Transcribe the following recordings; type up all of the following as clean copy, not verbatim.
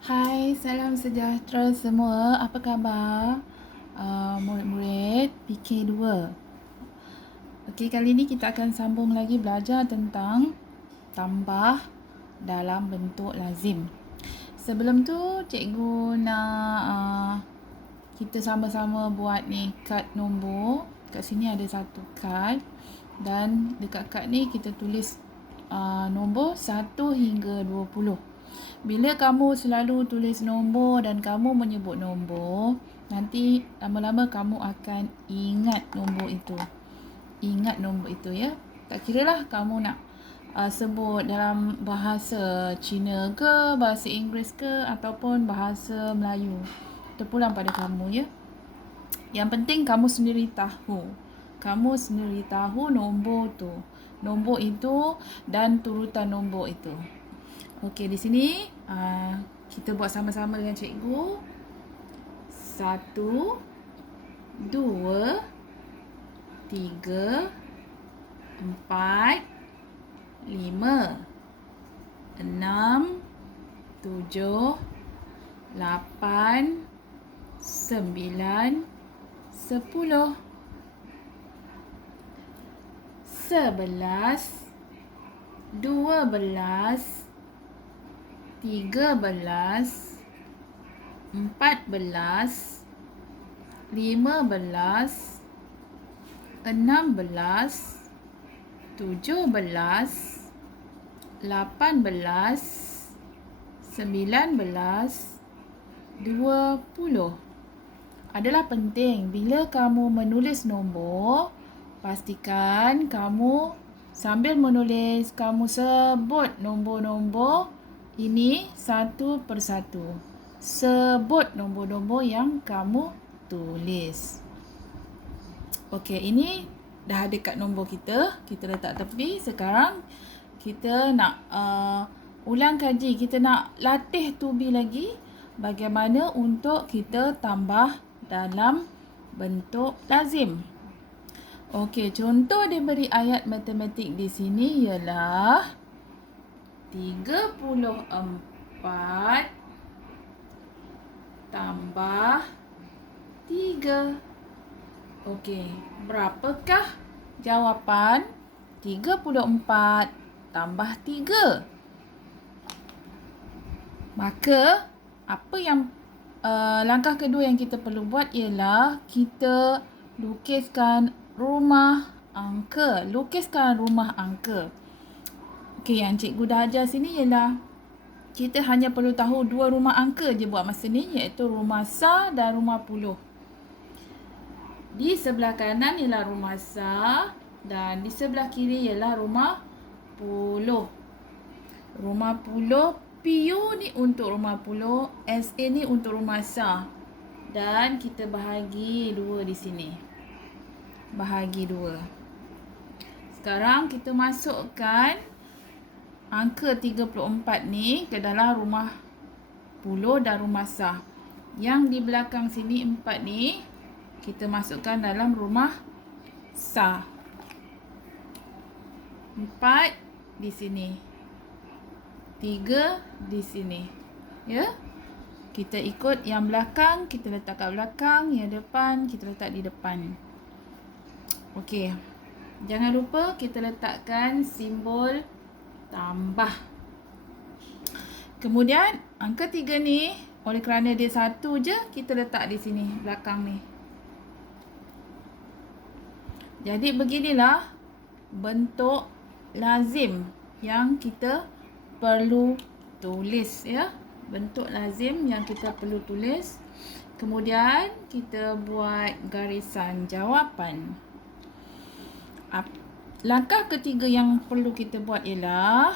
Hai, salam sejahtera semua. Apa khabar? Murid-murid PK2. Okey, kali ini kita akan sambung lagi belajar tentang tambah dalam bentuk lazim. Sebelum tu, cikgu nak kita sama-sama buat ni kad nombor. Kat sini ada satu kad dan dekat kad ni kita tulis nombor 1 hingga 20. Bila kamu selalu tulis nombor dan kamu menyebut nombor, nanti lama-lama kamu akan ingat nombor itu. Ingat nombor itu ya. Tak kira lah kamu nak sebut dalam bahasa Cina ke, bahasa Inggeris ke ataupun bahasa Melayu. Terpulang pada kamu ya. Yang penting kamu sendiri tahu. Kamu sendiri tahu nombor tu. Nombor itu dan turutan nombor itu. Okey, di sini kita buat sama-sama dengan cikgu. 1, 2, 3, 4, 5, 6, 7, 8, 9, 10, 11, 12, 13, 14, 15, 16, 17, 18, 19, 20. Adalah penting bila kamu menulis nombor, pastikan kamu sambil menulis, kamu sebut nombor-nombor ini satu persatu. Sebut nombor-nombor yang kamu tulis. Okey, ini dah ada kat nombor kita. Kita letak tepi. Sekarang kita nak ulang kaji. Kita nak latih tubi lagi bagaimana untuk kita tambah dalam bentuk lazim. Okey, contoh diberi ayat matematik di sini ialah 34 tambah 3. Okey, berapakah jawapan 34 tambah 3? Maka, apa yang langkah kedua yang kita perlu buat ialah kita lukiskan rumah angka. Lukiskan rumah angka. Okey, yang cikgu dah ajar sini ialah kita hanya perlu tahu dua rumah angka je buat masa ni, iaitu rumah sah dan rumah puluh. Di sebelah kanan ialah rumah sah dan di sebelah kiri ialah rumah puluh. Rumah puluh, PU ni untuk rumah puluh, SA ni untuk rumah sah. Dan kita bahagi dua di sini. Bahagi dua. Sekarang kita masukkan angka 34 ni ke dalam rumah puluh dan rumah sah. Yang di belakang sini 4 ni kita masukkan dalam rumah sah. 4 di sini. 3 di sini. Ya. Kita ikut yang belakang, kita letak kat belakang, yang depan kita letak di depan. Okey. Jangan lupa kita letakkan simbol tambah. Kemudian angka 3 ni, oleh kerana dia satu je, kita letak di sini belakang ni. Jadi beginilah bentuk lazim yang kita perlu tulis ya. Bentuk lazim yang kita perlu tulis. Kemudian kita buat garisan jawapan. Langkah ketiga yang perlu kita buat ialah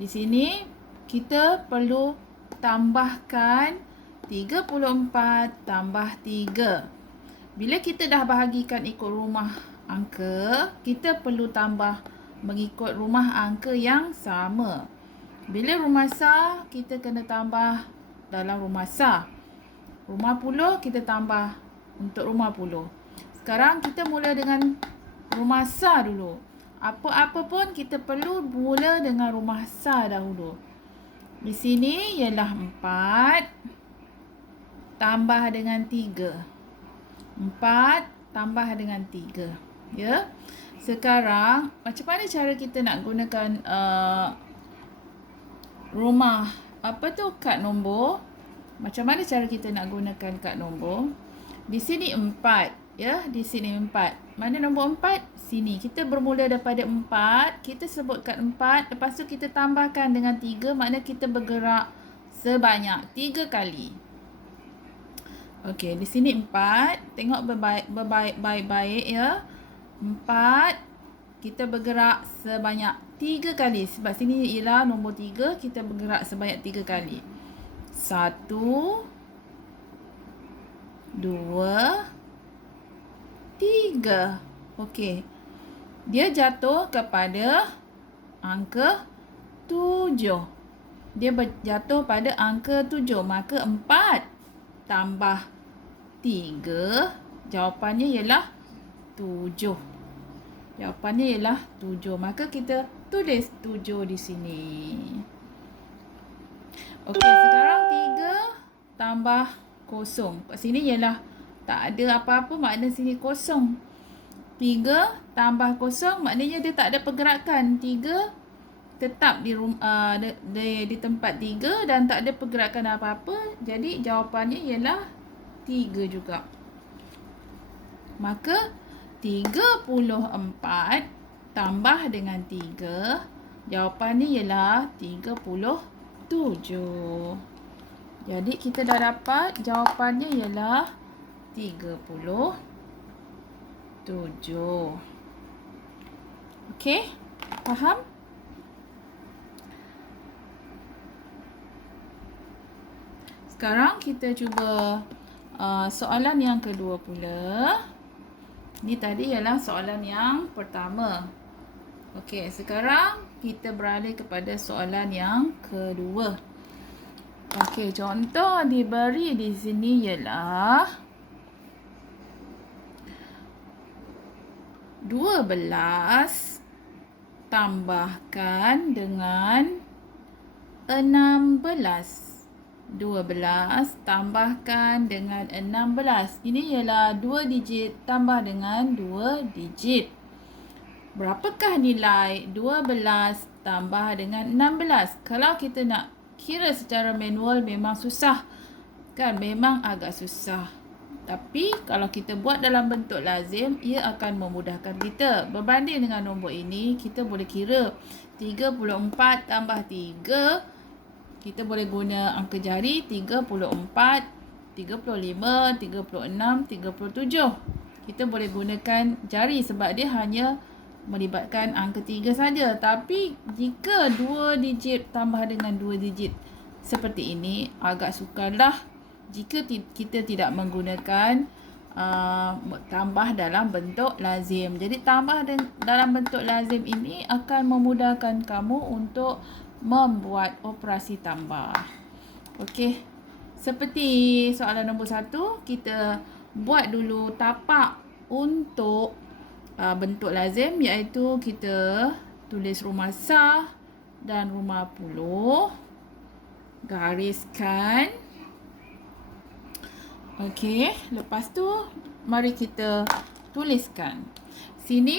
di sini kita perlu tambahkan 34 tambah 3. Bila kita dah bahagikan ikut rumah angka, kita perlu tambah mengikut rumah angka yang sama. Bila rumah sah, kita kena tambah dalam rumah sah. Rumah puluh, kita tambah untuk rumah puluh. Sekarang kita mula dengan rumah sah dulu. Apa-apa pun kita perlu mula dengan rumah sah dahulu. Di sini ialah 4 tambah dengan 3. 4 tambah dengan 3. Ya. Sekarang, macam mana cara kita nak gunakan rumah, kad nombor? Macam mana cara kita nak gunakan kad nombor? Di sini 4, ya. Di sini 4. Mana nombor 4? Sini. Kita bermula daripada 4. Kita sebutkan 4. Lepas tu kita tambahkan dengan 3. Maknanya kita bergerak sebanyak 3 kali. Okey, di sini 4. Tengok baik-baik ya. 4. Kita bergerak sebanyak 3 kali. Sebab sini ialah nombor 3. Kita bergerak sebanyak 3 kali. 1, 2, 3. Okey. Dia jatuh kepada angka 7. Dia jatuh pada angka 7. Maka 4 tambah 3. Jawapannya ialah 7. Jawapannya ialah 7. Maka kita tulis 7 di sini. Okey, sekarang 3 tambah kosong. Kat sini ialah tak ada apa-apa, makna sini kosong. 3 tambah kosong maknanya dia tak ada pergerakan. 3 tetap di tempat 3 dan tak ada pergerakan apa-apa. Jadi jawapannya ialah 3 juga. Maka 34 tambah dengan 3, jawapannya ialah 37. Jadi kita dah dapat jawapannya ialah 37. Okey? Faham? Sekarang kita cuba soalan yang kedua pula. Ni tadi ialah soalan yang pertama. Okey, sekarang kita beralih kepada soalan yang kedua. Okey, contoh diberi di sini ialah 12 tambahkan dengan 16. 12 tambahkan dengan 16. Ini ialah 2 digit tambah dengan 2 digit. Berapakah nilai 12 tambah dengan 16? Kalau kita nak kira secara manual memang susah. Kan? Memang agak susah. Tapi kalau kita buat dalam bentuk lazim, ia akan memudahkan kita. Berbanding dengan nombor ini, kita boleh kira 34 tambah 3. Kita boleh guna angka jari 34, 35, 36, 37. Kita boleh gunakan jari sebab dia hanya melibatkan angka 3 saja. Tapi jika 2 digit tambah dengan 2 digit seperti ini, agak sukarlah jika kita tidak menggunakan tambah dalam bentuk lazim. Jadi tambah dalam bentuk lazim ini akan memudahkan kamu untuk membuat operasi tambah. Okey. Seperti soalan nombor 1, kita buat dulu tapak untuk bentuk lazim, iaitu kita tulis rumah sah dan rumah puluh. Gariskan. Okey, lepas tu mari kita tuliskan. Sini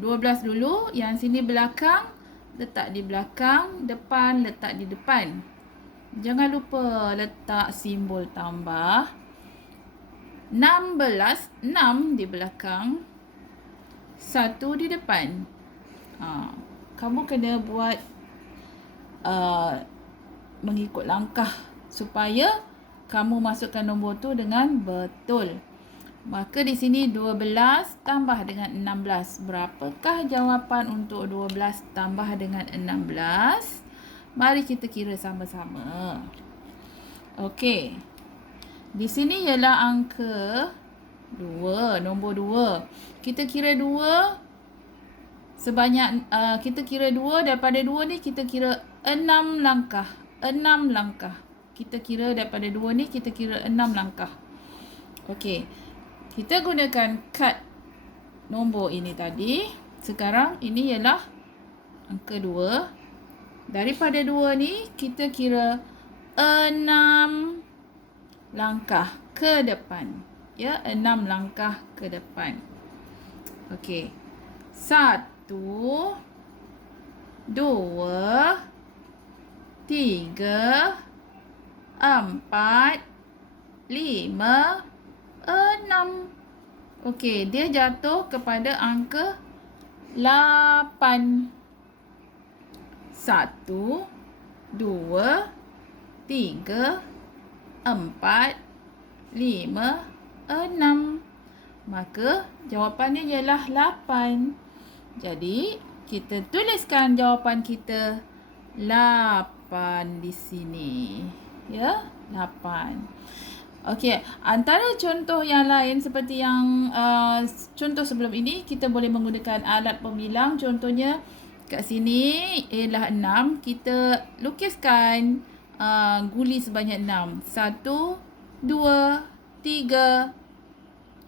12 dulu, yang sini belakang letak di belakang, depan letak di depan. Jangan lupa letak simbol tambah. 16, 6 di belakang, 1 di depan. Kamu kena buat mengikut langkah supaya kamu masukkan nombor tu dengan betul. Maka di sini 12 tambah dengan 16. Berapakah jawapan untuk 12 tambah dengan 16? Mari kita kira sama-sama. Okey. Di sini ialah angka 2, nombor 2. Kita kira 2 sebanyak kita kira 2 daripada 2 ni kita kira 6 langkah. 6 langkah. Kita kira daripada 2 ni kita kira 6 langkah. Okey. Kita gunakan kad nombor ini tadi. Sekarang ini ialah angka 2. Daripada 2 ni, kita kira 6 langkah ke depan. Ya, 6 langkah ke depan. Okey. 1, 2, 3, 4, 5, 6. Okey, dia jatuh kepada angka 8. 1, 2, 3, 4, 5, 6. Maka jawapannya ialah 8. Jadi, kita tuliskan jawapan kita 8 di sini. Ya, 8. Okey, antara contoh yang lain seperti yang contoh sebelum ini, kita boleh menggunakan alat pembilang. Contohnya kat sini ialah 6. Kita lukiskan guli sebanyak 6. 1, 2, 3,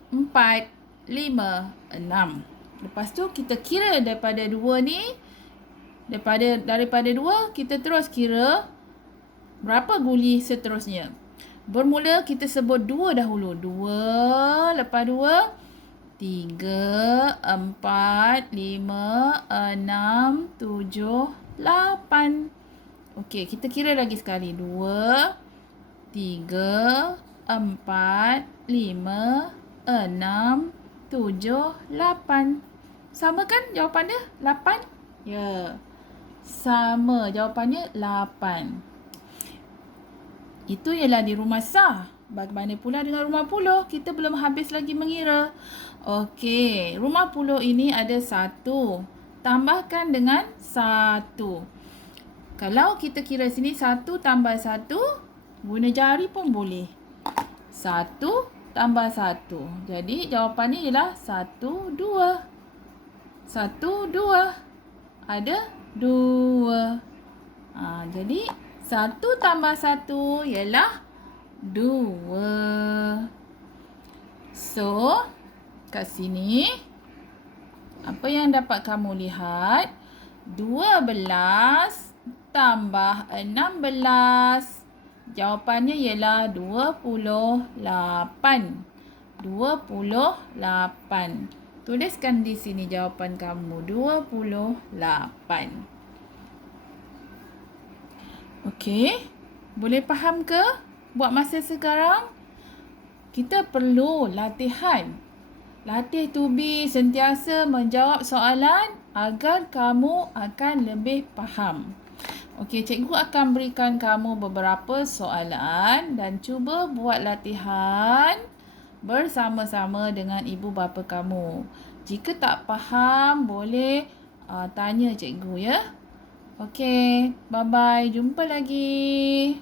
4, 5, 6. Lepas tu kita kira daripada 2 ni. Daripada 2 kita terus kira berapa guli seterusnya. Bermula kita sebut 2 dahulu. 2, lepas 2, 3, 4, 5, 6, 7, 8. Okey, kita kira lagi sekali. 2, 3, 4, 5, 6, 7, 8. Sama kan jawapannya? 8? Ya. Sama jawapannya 8. Itu ialah di rumah sah. Bagaimana pula dengan rumah puluh? Kita belum habis lagi mengira. Okey, rumah puluh ini ada 1. Tambahkan dengan 1. Kalau kita kira sini 1 tambah 1, guna jari pun boleh. 1 tambah 1. Jadi jawapannya ialah 1, 2. 1, 2. Ada 2. Jadi 1 tambah 1 ialah 2. So, kat sini, apa yang dapat kamu lihat? 12 tambah 16. Jawapannya ialah 28. 28. Tuliskan di sini jawapan kamu, 28. Okey, boleh faham ke buat masa sekarang? Kita perlu latihan. Latih tubi sentiasa menjawab soalan agar kamu akan lebih faham. Okey, cikgu akan berikan kamu beberapa soalan dan cuba buat latihan bersama-sama dengan ibu bapa kamu. Jika tak faham, boleh tanya cikgu ya. Okey, bye-bye. Jumpa lagi.